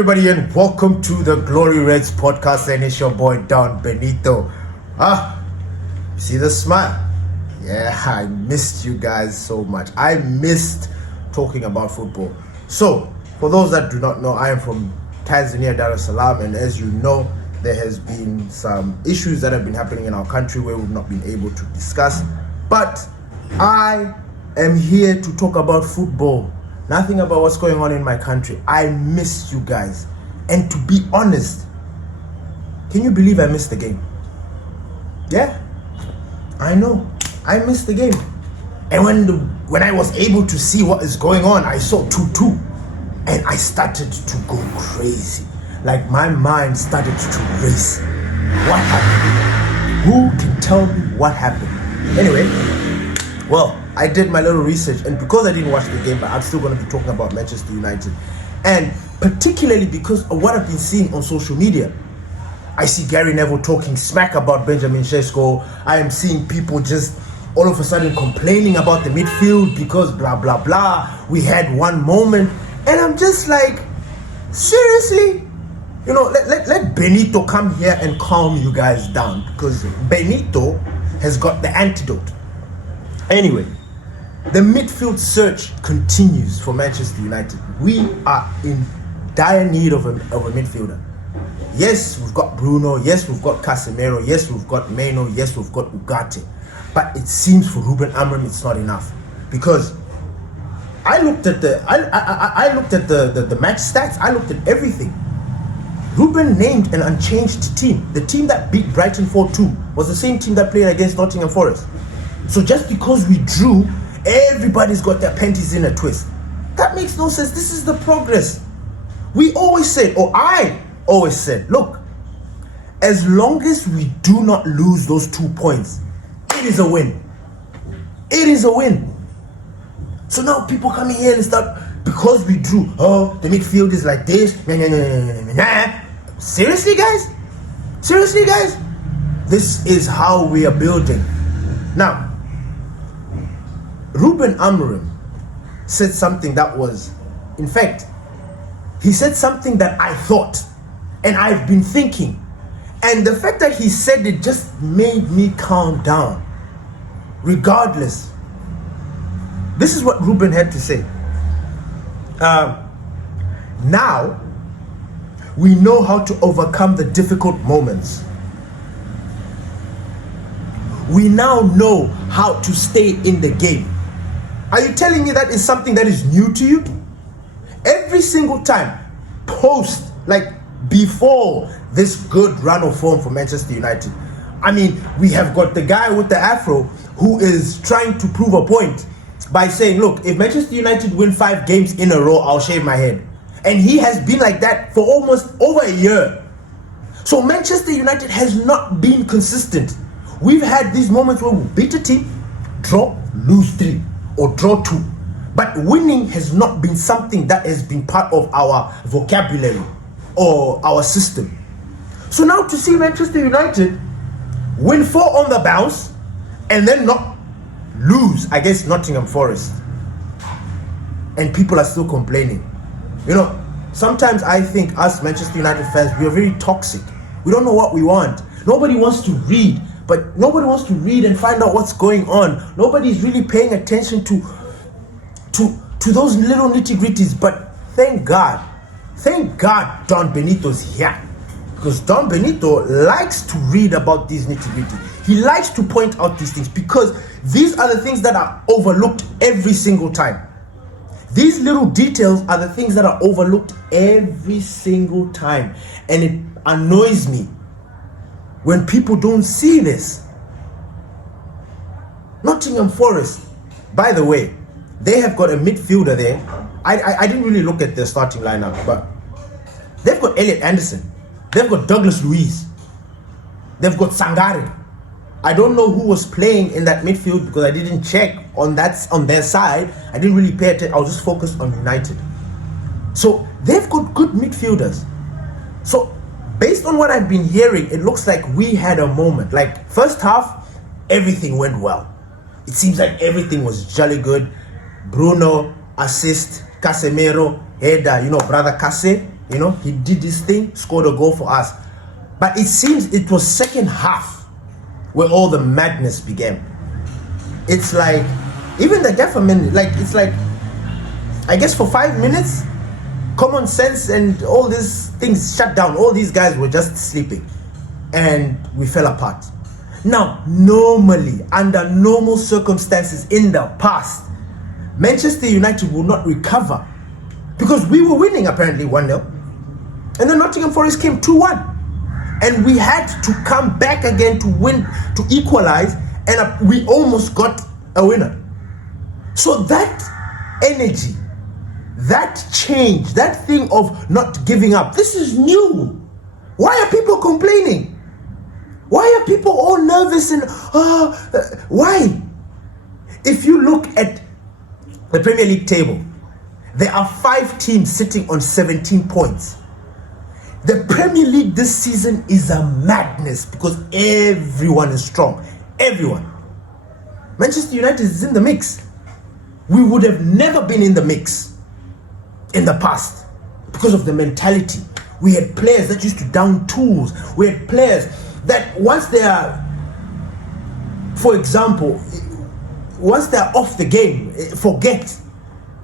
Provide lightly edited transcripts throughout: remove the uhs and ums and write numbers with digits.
everybody, and welcome to the Glory Reds podcast. And it's your boy Don Benito. See the smile? Yeah, I missed you guys so much. I missed talking about football. So, for those that do not know, I am from Tanzania, Dar es Salaam, and as you know, there has been some issues that have been happening in our country where we've not been able to discuss. But I am here to talk about football. Nothing about what's going on in my country. I miss you guys. And to be honest, can you believe I missed the game? Yeah, I know. I missed the game. And when I was able to see what is going on, I saw 2-2. And I started to go crazy. Like my mind started to race. What happened? Who can tell me what happened? Anyway, well, I did my little research, and because I didn't watch the game, but I'm still going to be talking about Manchester United, and particularly because of what I've been seeing on social media. I see Gary Neville talking smack about Benjamin Šeško. I am seeing people just all of a sudden complaining about the midfield because blah blah blah. We had one moment, and I'm just like, seriously? You know, let Benito come here and calm you guys down, because Benito has got the antidote. Anyway, the midfield search continues for Manchester United. We are in dire need of a midfielder. Yes, we've got Bruno. Yes, we've got Casemiro. Yes, we've got Meno. Yes, we've got Ugarte. But it seems for Ruben Amorim it's not enough, because I looked at the match stats. I looked at everything. Ruben named an unchanged team. The team that beat Brighton 4-2 was the same team that played against Nottingham Forest. So just because we drew, everybody's got their panties in a twist. That makes no sense. This is the progress. We always said, or I always said, look, as long as we do not lose those 2 points, it is a win. It is a win. So now people coming here and start, because we drew, the midfield is like this. Seriously, guys? Seriously, guys? This is how we are building. Now, Ruben Amorim said something that was, in fact, he said something that I thought, and I've been thinking, and the fact that he said it just made me calm down. Regardless, this is what Ruben had to say. Now, we know how to overcome the difficult moments. We now know how to stay in the game. Are you telling me that is something that is new to you? Every single time, before this good run of form for Manchester United, I mean, we have got the guy with the afro who is trying to prove a point by saying, look, if Manchester United win 5 games in a row, I'll shave my head. And he has been like that for almost over a year. So Manchester United has not been consistent. We've had these moments where we beat a team, draw, lose 3, or draw 2. But winning has not been something that has been part of our vocabulary or our system. So now to see Manchester United win 4 on the bounce and then not lose against Nottingham Forest, and people are still complaining. You know, sometimes I think us Manchester United fans, we are very toxic. We don't know what we want. Nobody wants to read. But nobody wants to read and find out what's going on. Nobody's really paying attention to those little nitty-gritties. But thank God Don Benito's here. Because Don Benito likes to read about these nitty-gritties. He likes to point out these things, because these are the things that are overlooked every single time. These little details are the things that are overlooked every single time. And it annoys me when people don't see this. Nottingham Forest, by the way, they have got a midfielder there. I didn't really look at their starting lineup, but they've got Elliot Anderson. They've got Douglas Luiz. They've got Sangare. I don't know who was playing in that midfield because I didn't check on their side. I didn't really pay attention. I was just focused on United. So they've got good midfielders. So based on what I've been hearing, it looks like we had a moment. Like first half, everything went well. It seems like everything was jolly good. Bruno, assist, Casemiro, header, brother Case, You know, he did his thing, scored a goal for us. But it seems it was second half where all the madness began. It's like, even the government, like, it's like, I guess for 5 minutes, common sense and all these things shut down. All these guys were just sleeping. And we fell apart. Now, normally, under normal circumstances in the past, Manchester United will not recover. Because we were winning apparently 1-0. And then Nottingham Forest came 2-1. And we had to come back again to win, to equalize. And we almost got a winner. So that energy, that change, that thing of not giving up, this is new. Why are people complaining? Why are people all nervous and why? If you look at the Premier League table, there are 5 teams sitting on 17 points. The Premier League this season is a madness because everyone is strong. Everyone. Manchester United is in the mix. We would have never been in the mix in the past because of the mentality. We had players that used to down tools. We had players that once they are, for example, once they are off the game, forget,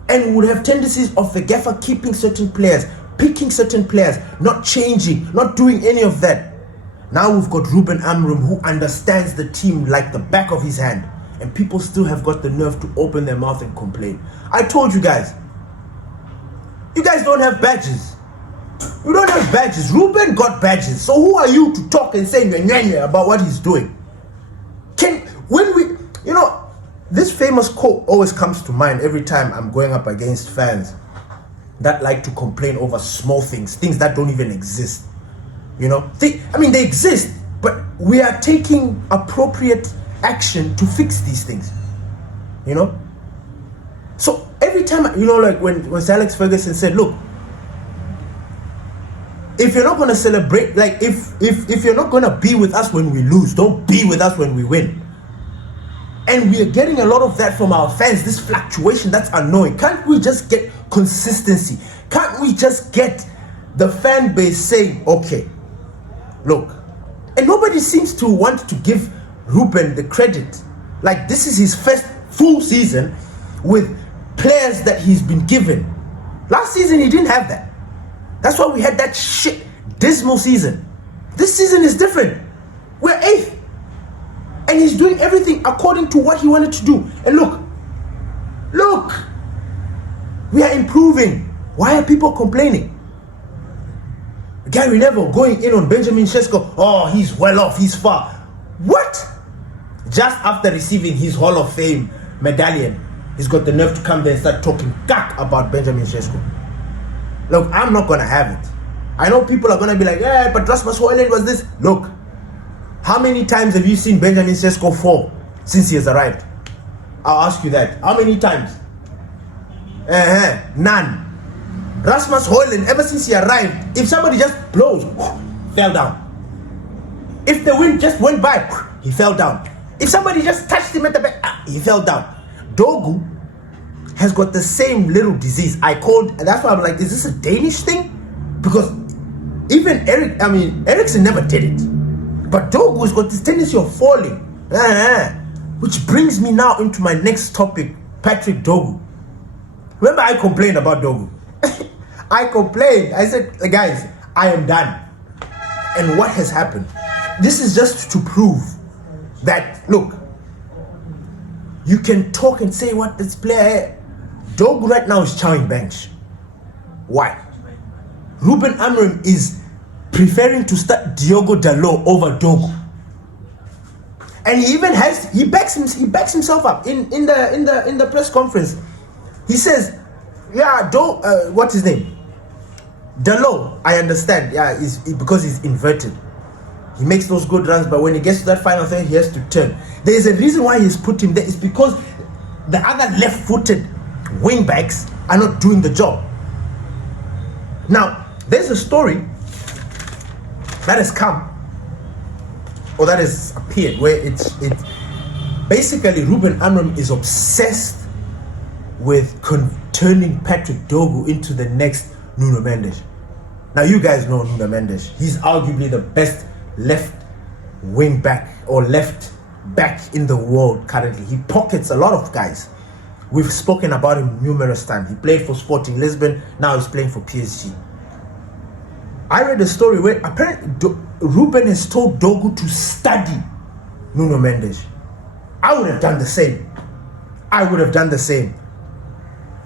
and would have tendencies of the gaffer keeping certain players, picking certain players, not changing, not doing any of that. Now we've got Ruben Amorim, who understands the team like the back of his hand, and people still have got the nerve to open their mouth and complain. I told you guys don't have badges. You don't have badges. Ruben got badges. So who are you to talk and say about what he's doing? This famous quote always comes to mind every time I'm going up against fans that like to complain over small things that don't even exist. You know, they exist, but we are taking appropriate action to fix these things. You know? So every time, like when Sir Alex Ferguson said, look, if you're not going to celebrate, like if you're not going to be with us when we lose, don't be with us when we win. And we are getting a lot of that from our fans, this fluctuation that's annoying. Can't we just get consistency? Can't we just get the fan base saying, okay, look, and nobody seems to want to give Ruben the credit. Like, this is his first full season with players that he's been given. Last season, he didn't have that. That's why we had that dismal season. This season is different. We're 8th. And he's doing everything according to what he wanted to do. And look, we are improving. Why are people complaining? Gary Neville going in on Benjamin Šeško. Oh, he's well off, he's far. What? Just after receiving his Hall of Fame medallion, he's got the nerve to come there and start talking cack about Benjamin Šeško. Look, I'm not going to have it. I know people are going to be like, yeah, but Rasmus Højlund was this. Look, how many times have you seen Benjamin Šeško fall since he has arrived? I'll ask you that. How many times? None. Rasmus Højlund, ever since he arrived, if somebody just blows, fell down. If the wind just went by, he fell down. If somebody just touched him at the back, he fell down. Dogu has got the same little disease. And that's why I'm like, is this a Danish thing? Because even Eriksen never did it. But Dogu's got this tendency of falling. Which brings me now into my next topic, Patrick Dogu. Remember, I complained about Dogu. I complained. I said, guys, I am done. And what has happened? This is just to prove that, look, you can talk and say what this player. Dogu right now is chowing bench. Why? Ruben Amorim is preferring to start Diogo Dalot over Dogu. And he even backs himself up in the press conference. He says, yeah, what's his name? Dalot, I understand, is because he's inverted. He makes those good runs, but when he gets to that final thing, he has to turn. There is a reason why he's put him there. It's because the other left-footed wing-backs are not doing the job. Now, there's a story that has come, or that has appeared, where it's basically Ruben Amorim is obsessed with turning Patrick Dogu into the next Nuno Mendes. Now you guys know Nuno Mendes. He's arguably the best left wing back or left back in the world currently. He pockets a lot of guys. We've spoken about him numerous times. He played for Sporting Lisbon. Now he's playing for PSG. I read a story where apparently Ruben has told Dogu to study Nuno Mendes. I would have done the same.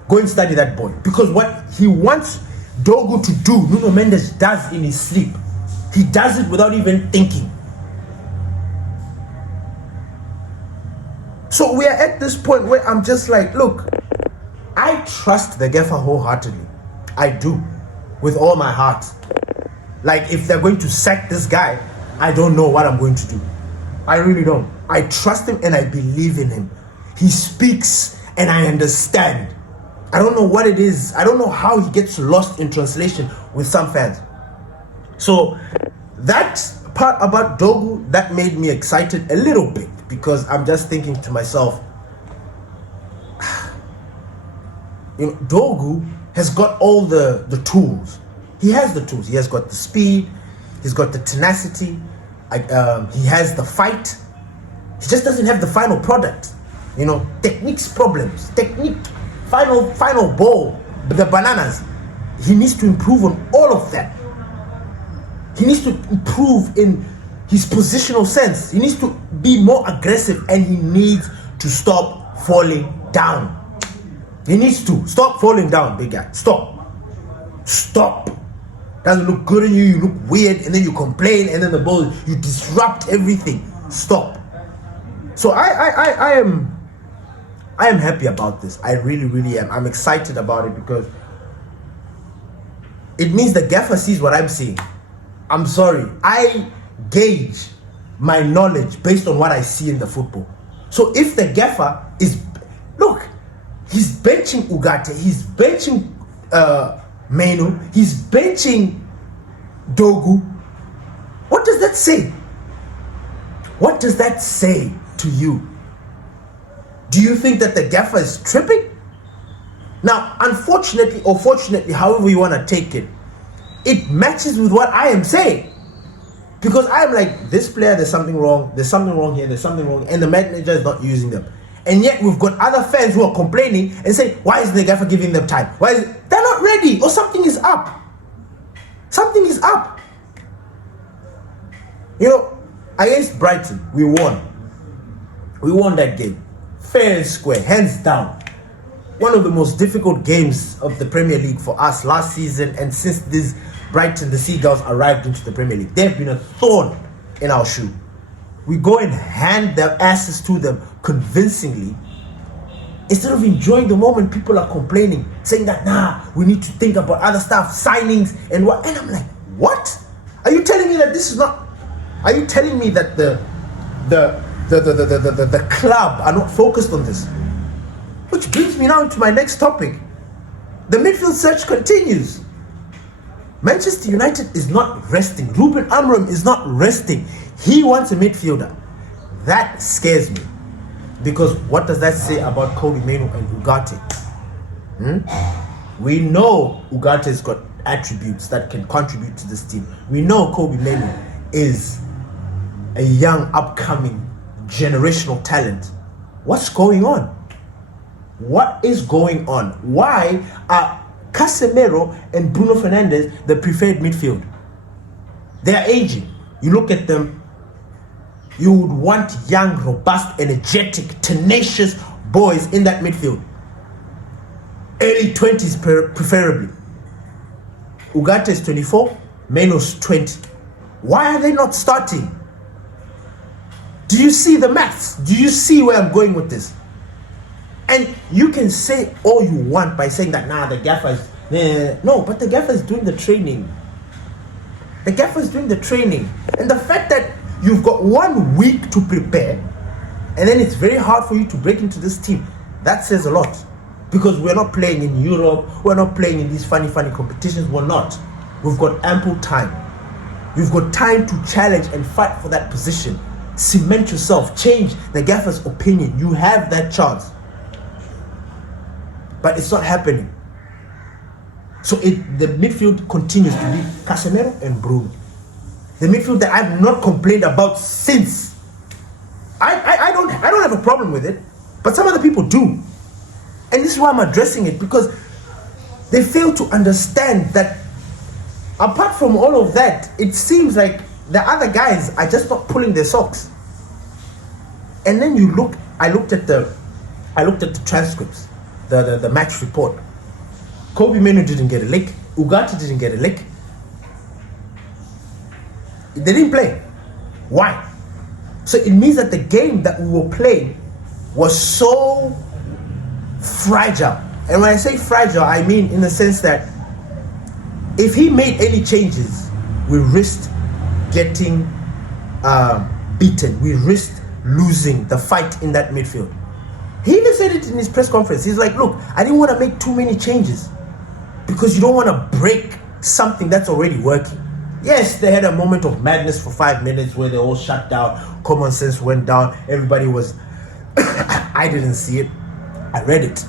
Go and study that boy. Because what he wants Dogu to do, Nuno Mendes does in his sleep. He does it without even thinking. So we are at this point where I'm just like, look, I trust the Gaffer wholeheartedly. I do. With all my heart. Like, if they're going to sack this guy, I don't know what I'm going to do. I really don't. I trust him and I believe in him. He speaks and I understand. I don't know what it is. I don't know how he gets lost in translation with some fans. So that part about Dogu, that made me excited a little bit, because I'm just thinking to myself, Dogu has got all the tools. He has the tools. He has got the speed. He's got the tenacity. He has the fight. He just doesn't have the final product. Techniques problems. Final ball, the bananas. He needs to improve on all of that. He needs to improve in his positional sense. He needs to be more aggressive, and he needs to stop falling down. He needs to stop falling down, big guy. Stop. Doesn't look good on you. You look weird, and then you complain, and then the ball, you disrupt everything. Stop. So I am happy about this. I really, really am. I'm excited about it because it means the Gaffer sees what I'm seeing. I'm sorry. I gauge my knowledge based on what I see in the football. So if the Gaffer is, look, he's benching Ugarte, he's benching Menu, he's benching Dogu. What does that say? What does that say to you? Do you think that the Gaffer is tripping? Now, unfortunately or fortunately, however you want to take it, it matches with what I am saying. Because I am like, this player, there's something wrong here, there's something wrong, and the manager is not using them. And yet we've got other fans who are complaining and say, why is the Gaffer giving them time? They're not ready, or something is up. Something is up. Against Brighton, we won. We won that game. Fair and square, hands down. One of the most difficult games of the Premier League for us last season, and since this Brighton, the Seagulls arrived into the Premier League, they've been a thorn in our shoe. We go and hand their asses to them convincingly. Instead of enjoying the moment, people are complaining, saying that, we need to think about other stuff, signings, and what. And I'm like, what? Are you telling me that this is not... Are you telling me that the club are not focused on this? Which brings me now to my next topic. The midfield search continues. Manchester United is not resting. Ruben Amorim is not resting. He wants a midfielder. That scares me. Because what does that say about Kobe Manu and Ugarte? We know Ugarte's got attributes that can contribute to this team. We know Kobe Manu is a young, upcoming, generational talent. What's going on? What is going on? Why are Casemiro and Bruno Fernandes the preferred midfield? They are aging. You look at them, you would want young, robust, energetic, tenacious boys in that midfield. Early 20s preferably. Ugarte is 24, Menos 20. Why are they not starting? Do you see the maths? Do you see where I'm going with this? And you can say all you want by saying that, the Gaffer is... No, but the Gaffer is doing the training. The Gaffer is doing the training. And the fact that you've got 1 week to prepare, and then it's very hard for you to break into this team, that says a lot. Because we're not playing in Europe, we're not playing in these funny competitions, we're not. We've got ample time. You've got time to challenge and fight for that position. Cement yourself, change the Gaffer's opinion. You have that chance. But it's not happening. So the midfield continues to be Casemiro and Bruno. The midfield that I've not complained about since. I don't have a problem with it, but some other people do. And this is why I'm addressing it, because they fail to understand that apart from all of that, it seems like the other guys are just not pulling their socks. And then I looked at the transcripts, the match report. Kobe Menu didn't get a lick. Ugarte didn't get a lick. They didn't play. Why? So it means that the game that we were playing was so fragile. And when I say fragile, I mean in the sense that if he made any changes, we risked getting beaten. We risked losing the fight in that midfield. He even said it in his press conference. He's like, look, I didn't want to make too many changes because you don't want to break something that's already working. Yes, they had a moment of madness for 5 minutes where they all shut down, common sense went down, everybody was I didn't see it, I read it,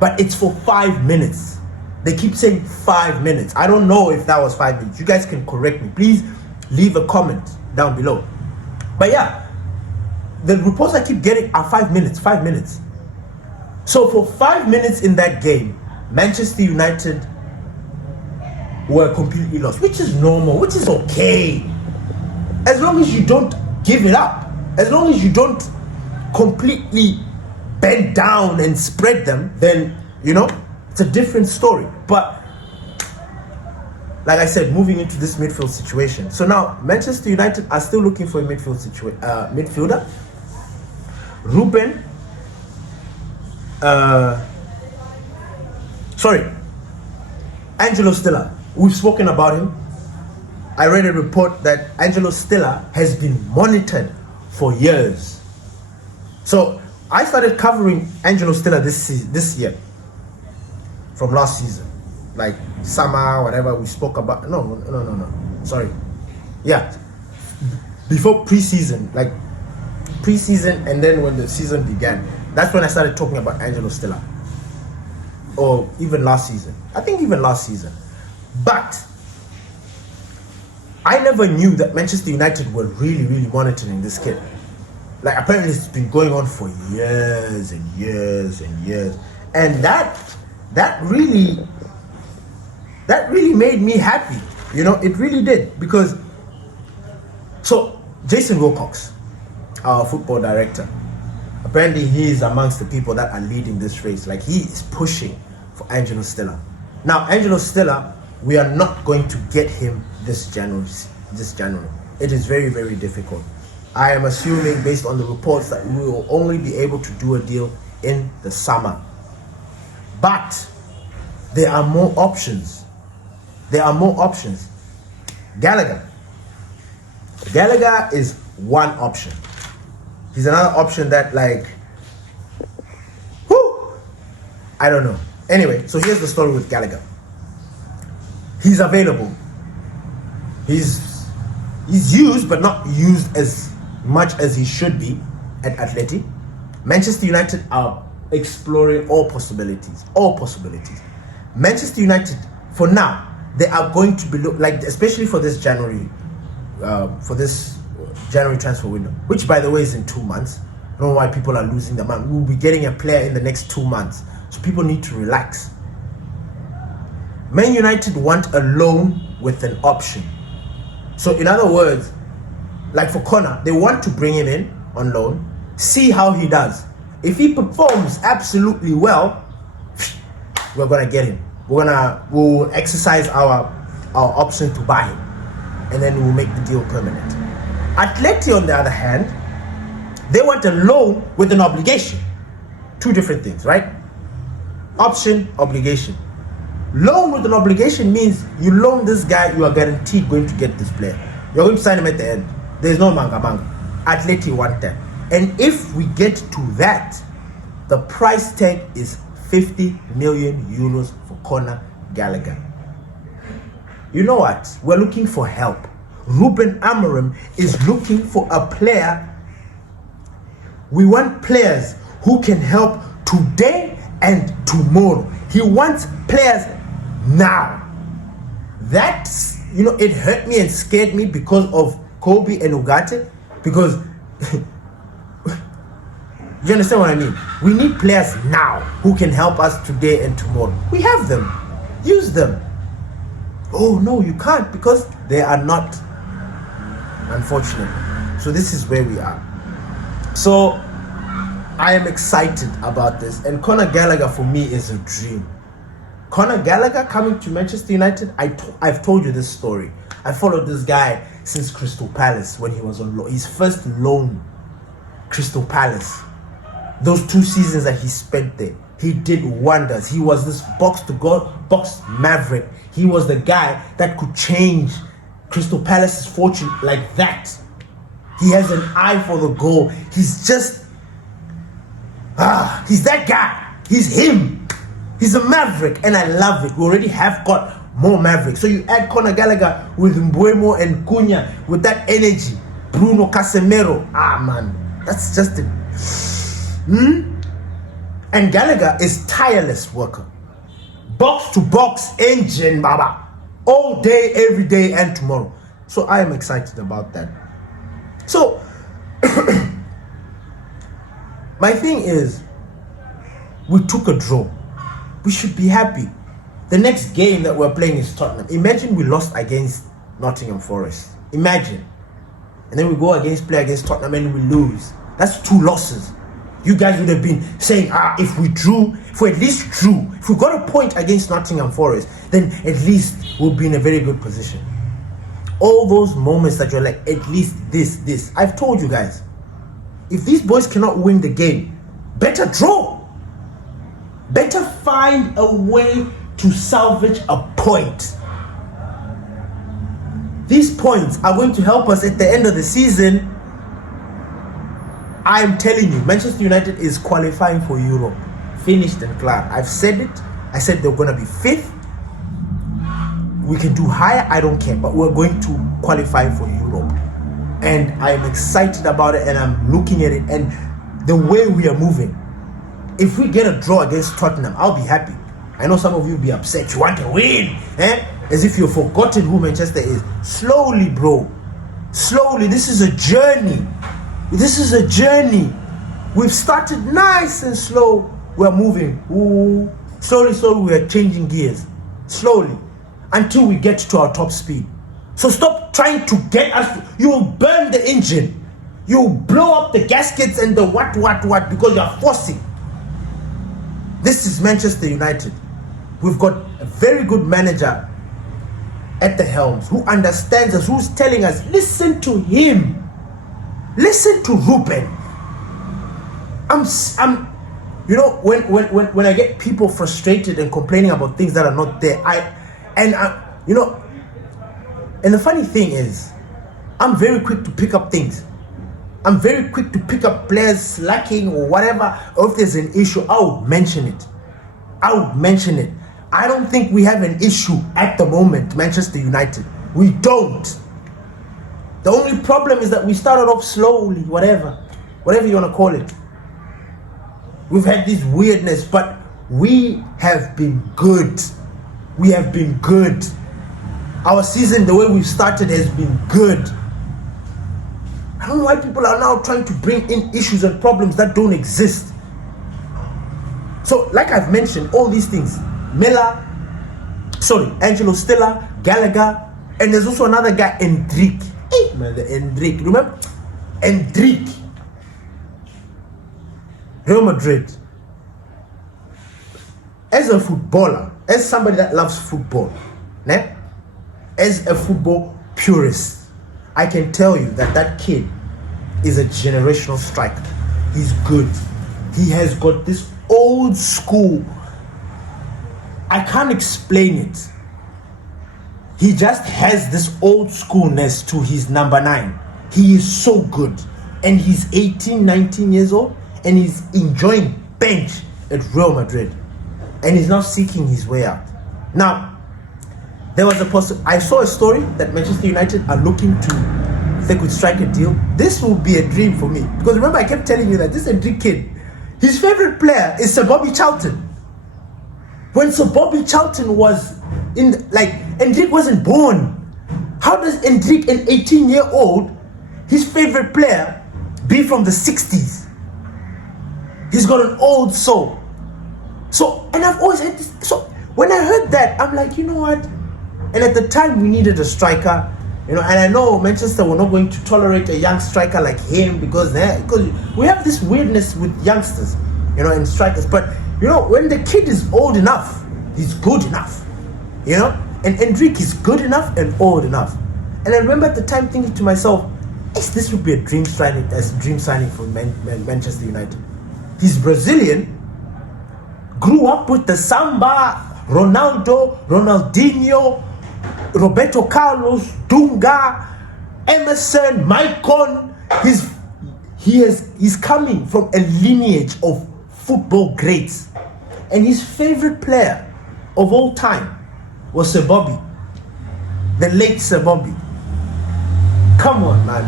but it's for 5 minutes. They keep saying 5 minutes. I don't know if that was 5 minutes. You guys can correct me. Please leave a comment down below. But yeah, the reports I keep getting are 5 minutes, 5 minutes. So for 5 minutes in that game, Manchester United were completely lost, which is normal, which is okay. As long as you don't give it up, as long as you don't completely bend down and spread them, then, you know, it's a different story. But like I said, moving into this midfield situation. So now Manchester United are still looking for a midfielder. Ruben, Angelo Stiller. We've spoken about him. I read a report that Angelo Stiller has been monitored for years. So I started covering Angelo Stiller this year, from last season, like summer, whatever we spoke about. No. Sorry. Yeah, before preseason, like preseason, and then when the season began, that's when I started talking about Angelo Stiller. Or even last season. I think even last season. But I never knew that Manchester United were really, really monitoring this kid. Like, apparently it's been going on for years and years and years. And that really made me happy. You know, it really did. Because, so, Jason Wilcox, our football director, apparently he is amongst the people that are leading this race. Like, he is pushing for Angelo Stiller. Now, Angelo Stiller, we are not going to get him this January. It is very, very difficult. I am assuming, based on the reports, that we will only be able to do a deal in the summer. But there are more options. Gallagher is one option. He's another option that, like, I don't know. Anyway, so here's the story with Gallagher. He's available. He's used, but not used as much as he should be at Atleti. Manchester United are exploring all possibilities. Manchester United, for now, they are going to be like, especially for this January transfer window, which by the way is in 2 months. I don't know why people are losing their mind. We'll be getting a player in the next 2 months, so people need to relax. Man United want a loan with an option. So in other words, like for Connor, they want to bring him in on loan, see how he does. If he performs absolutely well, we're gonna get him. We'll exercise our option to buy him, and then we'll make the deal permanent. Atleti, on the other hand, they want a loan with an obligation. Two different things, right? Option, obligation. Loan with an obligation means you loan this guy, you are guaranteed going to get this player. You're going to sign him at the end. There's no manga. Atleti want that. And if we get to that, the price tag is 50 million euros for Conor Gallagher. You know what? We're looking for help. Ruben Amorim is looking for a player. We want players who can help today and tomorrow. He wants players now. That's, it hurt me and scared me because of Kobe and Ugarte, because you understand what I mean? We need players now who can help us today and tomorrow. We have them. Use them. Oh, no, you can't, because they are not, unfortunately. So this is where we are. So I am excited about this. And Conor Gallagher, for me, is a dream. Conor Gallagher coming to Manchester United, I've told you this story. I followed this guy since Crystal Palace when he was on loan. His first loan, Crystal Palace. Those 2 seasons that he spent there, he did wonders. He was this box maverick. He was the guy that could change Crystal Palace's fortune like that. He has an eye for the goal. He's just, he's that guy. He's him. He's a maverick, and I love it. We already have got more mavericks. So you add Conor Gallagher with Mbeumo and Cunha with that energy. Bruno Casemiro. Man, that's just it. And Gallagher is tireless worker. Box to box engine, baba. All day, every day, and tomorrow. So I am excited about that. So my thing is, we took a draw. We should be happy. The next game that we're playing is Tottenham. Imagine we lost against Nottingham Forest. Imagine. And then we go play against Tottenham and we lose. That's 2 losses. You guys would have been saying, if we at least drew, if we got a point against Nottingham Forest, then at least we'll be in a very good position. All those moments that you're like, at least this. I've told you guys, if these boys cannot win the game, better draw. Better find a way to salvage a point. These points are going to help us at the end of the season. I am telling you, Manchester United is qualifying for Europe. Finished and clear. I've said it. I said they're going to be 5th. We can do higher, I don't care. But we're going to qualify for Europe. And I'm excited about it, and I'm looking at it. And the way we are moving. If we get a draw against Tottenham, I'll be happy. I know some of you will be upset. You want to win. As if you've forgotten who Manchester is. Slowly, bro. Slowly. This is a journey. This is a journey. We've started nice and slow. We're moving. Ooh. Slowly, we're changing gears. Slowly. Until we get to our top speed. So stop trying to get us. You'll burn the engine. You'll blow up the gaskets and the what, because you're forcing. This is Manchester United. We've got a very good manager at the helms who understands us, who's telling us, listen to him. Listen to Ruben. When I get people frustrated and complaining about things that are not there, and the funny thing is, I'm very quick to pick up things. I'm very quick to pick up players slacking or whatever, or if there's an issue, I would mention it. I don't think we have an issue at the moment, Manchester United. We don't. The only problem is that we started off slowly, whatever you want to call it. We've had this weirdness, but we have been good. We have been good. Our season, the way we've started, has been good. I don't know why people are now trying to bring in issues and problems that don't exist. So, like I've mentioned, all these things. Angelo Stiller, Gallagher, and there's also another guy, Endrick. Endrick, remember? Endrick. Real Madrid. As a footballer, as somebody that loves football, as a football purist, I can tell you that kid is a generational striker. He's good. He has got this old school. I can't explain it. He just has this old schoolness to his number 9. He is so good. And he's 18, 19 years old. And he's enjoying bench at Real Madrid. And he's now seeking his way out. Now, there was I saw a story that Manchester United are looking to, if they could strike a deal. This will be a dream for me. Because remember, I kept telling you that this Endrick kid, His favorite player is Sir Bobby Charlton. When Sir Bobby Charlton was Endrick wasn't born. How does Endrick, an 18-year-old, his favorite player, be from the 60s? He's got an old soul. So, and I've always had this. So, when I heard that, I'm like, you know what? And at the time, we needed a striker. And I know Manchester were not going to tolerate a young striker like him because we have this weirdness with youngsters, and strikers. But, when the kid is old enough, he's good enough, And Endrick is good enough and old enough. And I remember at the time thinking to myself, this would be a dream signing for Manchester United. He's Brazilian, grew up with the Samba, Ronaldo, Ronaldinho, Roberto Carlos, Dunga, Emerson, Maicon. He's coming from a lineage of football greats. And his favorite player of all time was Sir Bobby, the late Sir Bobby. Come on, man.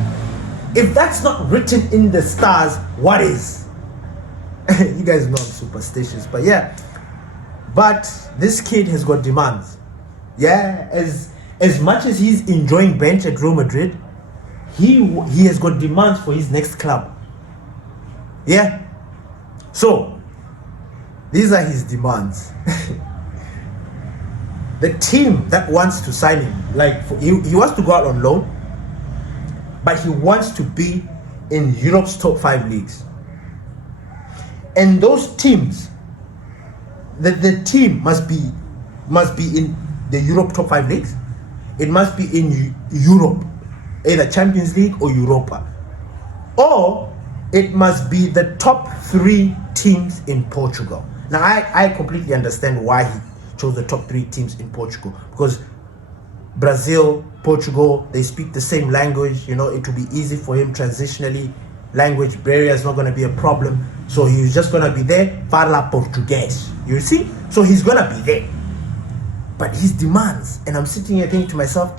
If that's not written in the stars, what is? You guys know I'm superstitious, but yeah. But this kid has got demands. Yeah, as much as he's enjoying bench at Real Madrid, he has got demands for his next club. Yeah. So, these are his demands. The team that wants to sign him, he wants to go out on loan, but he wants to be in Europe's top 5 leagues. And those teams, the team must be in the Europe top 5 leagues. It must be in Europe, either Champions League or Europa. Or it must be the top 3 teams in Portugal. Now, I completely understand why he chose the top 3 teams in Portugal, because Brazil, Portugal, they speak the same language. It will be easy for him transitionally. Language barrier is not going to be a problem. So he's just going to be there, fala português. You see? So he's going to be there. But his demands, and I'm sitting here thinking to myself,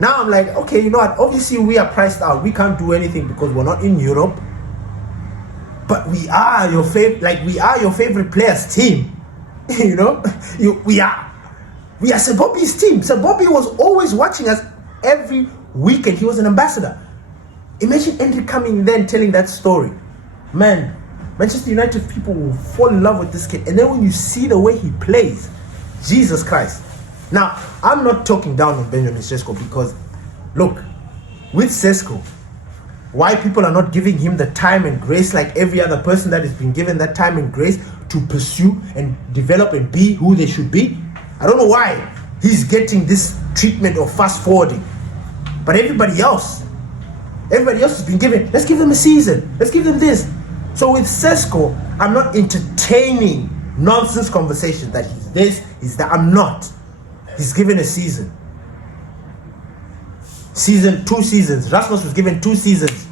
Now I'm like, okay, you know what? Obviously, we are priced out. We can't do anything because we're not in Europe. But we are your favorite players' team. We are Sir Bobby's team. Sir Bobby was always watching us every weekend. He was an ambassador. Imagine Endrick coming in there and telling that story. Man, Manchester United people will fall in love with this kid. And then when you see the way he plays, Jesus Christ. Now, I'm not talking down on Benjamin Šeško because, look, with Šeško, why people are not giving him the time and grace like every other person that has been given that time and grace to pursue and develop and be who they should be, I don't know why he's getting this treatment of fast forwarding. But everybody else has been given, let's give them a season, let's give them this. So with Šeško, I'm not entertaining nonsense conversation that he's this, he's that. I'm not. He's given a season. 2 seasons. Rasmus was given 2 seasons.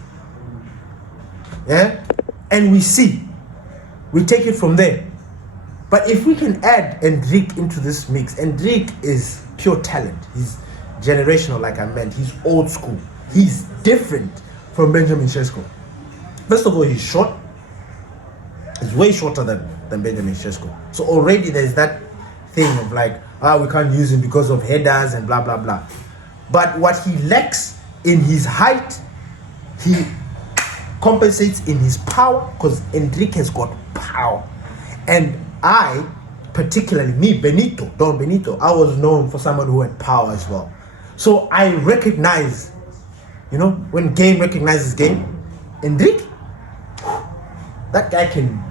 Yeah? And we take it from there. But if we can add Endrick into this mix, Endrick is pure talent. He's generational, like I meant. He's old school. He's different from Benjamin Šeško. First of all, he's short. He's way shorter than Benjamin Šeško. So already there's that thing of we can't use him because of headers and blah, blah, blah. But what he lacks in his height, he compensates in his power, because Endrick has got power. And I, particularly me, Don Benito, I was known for someone who had power as well. So I recognize, when game recognizes game, Endrick, that guy can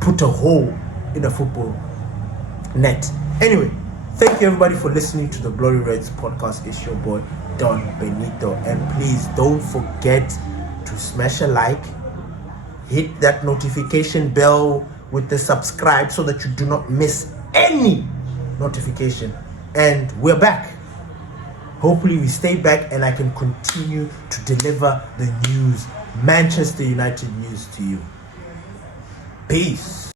put a hole in a football net. Anyway, thank you everybody for listening to the Glory Reds podcast. It's your boy Don Benito, and please don't forget to smash a like, hit that notification bell with the subscribe so that you do not miss any notification. And we're back. Hopefully we stay back and I can continue to deliver the news, Manchester United news, to you. Peace.